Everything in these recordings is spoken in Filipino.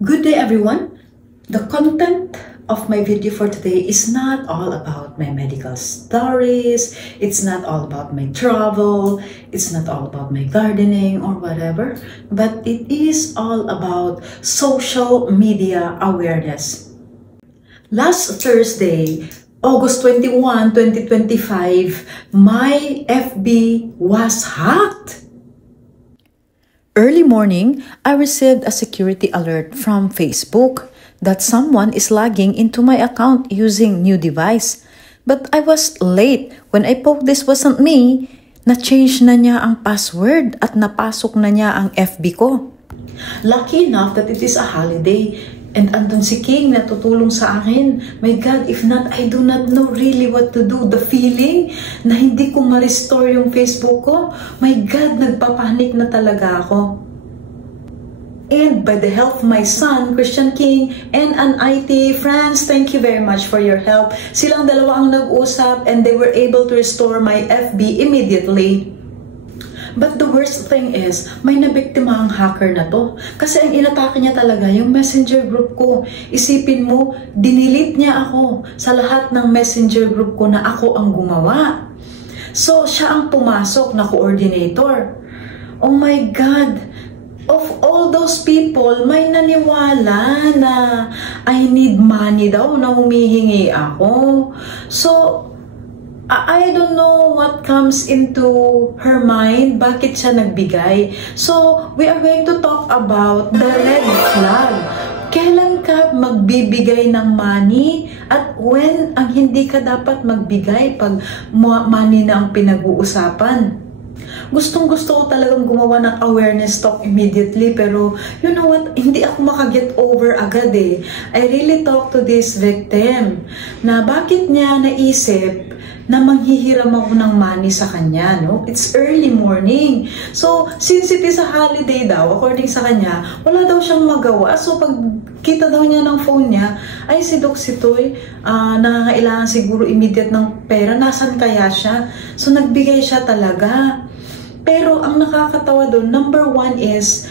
Good day everyone. The content of my video for today is not all about my medical stories, it's not all about my travel, it's not all about my gardening or whatever, but it is all about social media awareness. Last Thursday, August 21, 2025, my FB was hacked. Early morning, I received a security alert from Facebook that someone is logging into my account using new device. But I was late. When I poked this wasn't me, na-change na niya ang password at napasok na niya ang FB ko. Lucky enough that it is a holiday and andun si King na tutulong sa akin. My God, if not, I do not know really what to do. The feeling na hindi ko ma-restore yung Facebook ko, my God, nagpapanik na talaga ako. And by the help of my son, Christian King, and an IT friends, thank you very much for your help. Silang dalawa ang nag-usap and they were able to restore my FB immediately. But the worst thing is, may nabiktima ang hacker na to. Kasi ang inatake niya talaga yung messenger group ko. Isipin mo, dinilit niya ako sa lahat ng messenger group ko na ako ang gumawa. So, siya ang pumasok na coordinator. Oh my God! Of all those people, may naniwala na I need money daw, na humihingi ako. So, I don't know what comes into her mind, bakit siya nagbigay. So, we are going to talk about the red flag. Kailan ka magbibigay ng money at when ang hindi ka dapat magbigay pag money na ang pinag-uusapan. Gustong-gusto ko talagang gumawa ng awareness talk immediately, pero you know what, hindi ako makaget over agad eh. I really talk to this victim na bakit niya naisip na manghihiram ako ng money sa kanya, no? It's early morning. So, since it is a holiday daw, according sa kanya, wala daw siyang magawa. So, pag kita daw niya ng phone niya, ay si Doc Sitoy, nangangailangan siguro immediate ng pera. Nasaan kaya siya? So, nagbigay siya talaga. Pero, ang nakakatawa doon, number one is,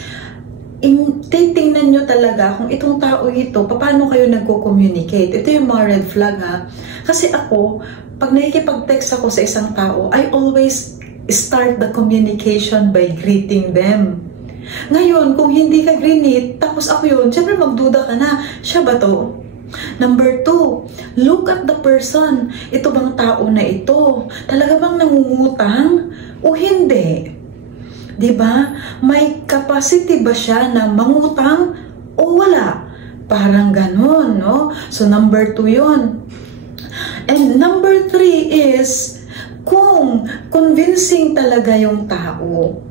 titingnan nyo talaga kung itong tao ito, paano kayo nagko-communicate. Ito yung mga red flag ha. Kasi ako, pag nakikipag-text ako sa isang tao, I always start the communication by greeting them. Ngayon, kung hindi ka greet, tapos ako yun, syempre magduda ka na, siya ba to? Number two, look at the person. Ito bang tao na ito? Talaga bang nangungutang o hindi? Diba? May capacity ba siya na mangutang o wala? Parang ganon, no? So, number 2 yun. And number 3 is, kung convincing talaga yung tao,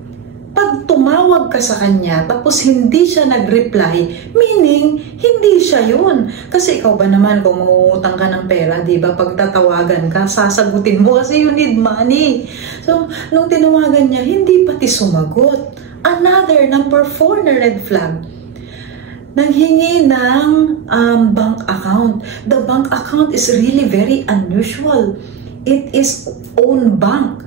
pag tumawag ka sa kanya, tapos hindi siya nag-reply, meaning, hindi siya yun. Kasi ikaw ba naman, kung mangungutang ka ng pera, di ba, pag tatawagan ka, sasagutin mo kasi you need money. So, nung tinawagan niya, hindi pati sumagot. Another, number 4 na red flag, nanghingi ng bank account. The bank account is really very unusual. It is own bank.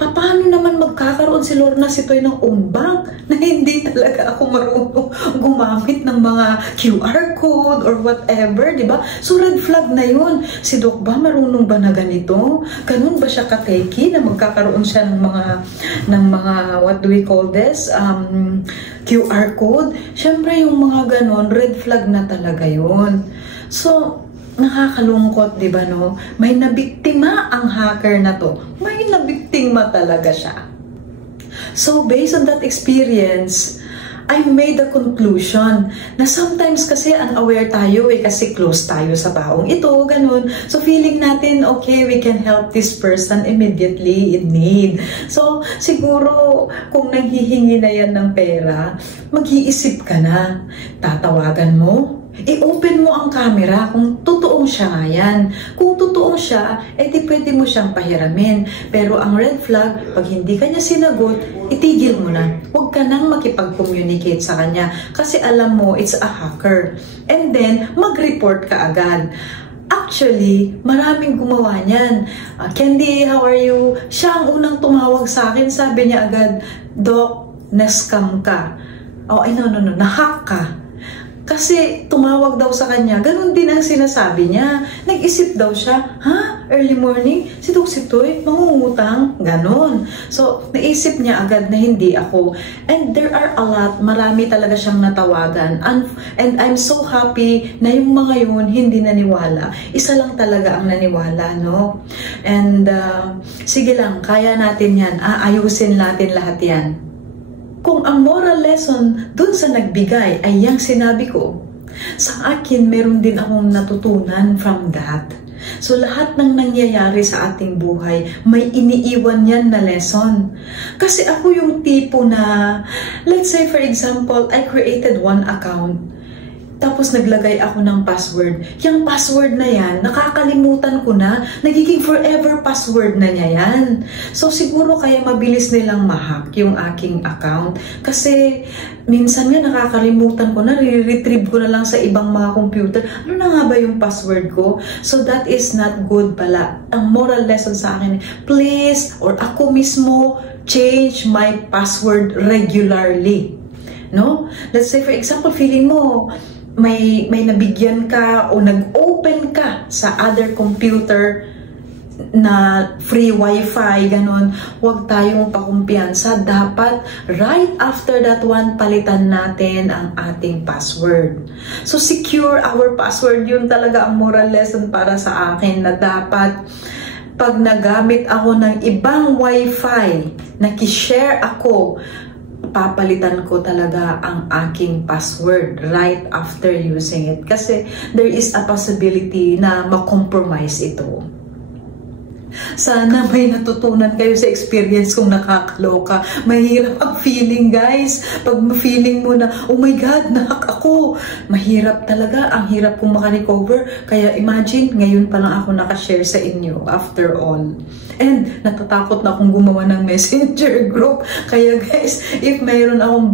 Paano naman magkakaroon si Lorna Sitoy ng own bank na hindi talaga ako marunong gumamit ng mga QR code or whatever, di ba? So red flag na yun. Si Doc ba marunong ba na ganito? Ganun ba siya kateki na magkakaroon siya ng mga what do we call this? QR code? Siyempre yung mga ganon, red flag na talaga yun. So, nakakalungkot, di ba, no? May nabiktima ang hacker na to. May nabiktima talaga siya. So, based on that experience, I made a conclusion na sometimes kasi unaware tayo kasi close tayo sa taong ito, ganun. So, feeling natin, okay, we can help this person immediately in need. So, siguro, kung nanghihingi na yan ng pera, mag-iisip ka na. Tatawagan mo, i-open mo ang camera kung totoong siya nga yan. Kung totoong siya, di pwede mo siyang pahiramin. Pero ang red flag, pag hindi ka niya sinagot, itigil mo na. Huwag ka nang makipag-communicate sa kanya. Kasi alam mo, it's a hacker. And then, mag-report ka agad. Actually, maraming gumawa niyan. Candy, how are you? Siya ang unang tumawag sa akin. Sabi niya agad, Doc, na-scam ka. Oh, no, nahack ka. Kasi tumawag daw sa kanya, ganun din ang sinasabi niya. Nag-isip daw siya, ha? Early morning? Si Dok Sitoy, mangungutang? Ganon. So, naisip niya agad na hindi ako. And there are a lot, marami talaga siyang natawagan. And I'm so happy na yung mga yun hindi naniwala. Isa lang talaga ang naniwala, no? And sige lang, kaya natin yan. Ayusin natin lahat yan. Kung ang moral lesson dun sa nagbigay ay yung sinabi ko, sa akin meron din akong natutunan from that. So lahat ng nangyayari sa ating buhay, may iniiwan yan na lesson. Kasi ako yung tipo na, let's say for example, I created one account. Tapos naglagay ako ng password. Yung password na yan, nakakalimutan ko na, nagiging forever password na niya yan. So siguro kaya mabilis nilang ma-hack yung aking account. Kasi minsan nga nakakalimutan ko na, re-retrieve ko na lang sa ibang mga computer. Ano na nga ba yung password ko? So that is not good pala. Ang moral lesson sa akin, please, or ako mismo, change my password regularly. No? Let's say for example, feeling mo, may nabigyan ka o nag-open ka sa other computer na free wifi, ganon, huwag tayong pakumpiyansa. Dapat, right after that one, palitan natin ang ating password. So, secure our password, yun talaga ang moral lesson para sa akin na dapat, pag nagamit ako ng ibang wifi, nakishare ako, papalitan ko talaga ang aking password right after using it. Kasi there is a possibility na ma-compromise ito. Sana may natutunan kayo sa experience kong nakakaloka. Mahirap ang feeling, guys. Pag feeling mo na, oh my God, nahack ako. Mahirap talaga. Ang hirap kong makarecover. Kaya imagine, ngayon pa lang ako nakashare sa inyo after all. And natatakot na akong gumawa ng messenger group. Kaya guys, if mayroon akong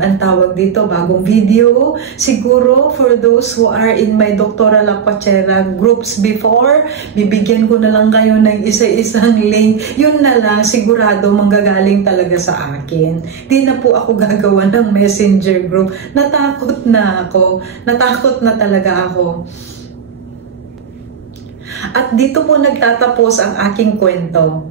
ang tawag dito, bagong video, siguro for those who are in my Doctora Lapachera groups before, bibigyan ko na lang kayo ng isa-isang link. Yun na lang, sigurado manggagaling talaga sa akin. Di na po ako gagawa ng messenger group. Natakot na ako. Natakot na talaga ako. At dito po nagtatapos ang aking kwento.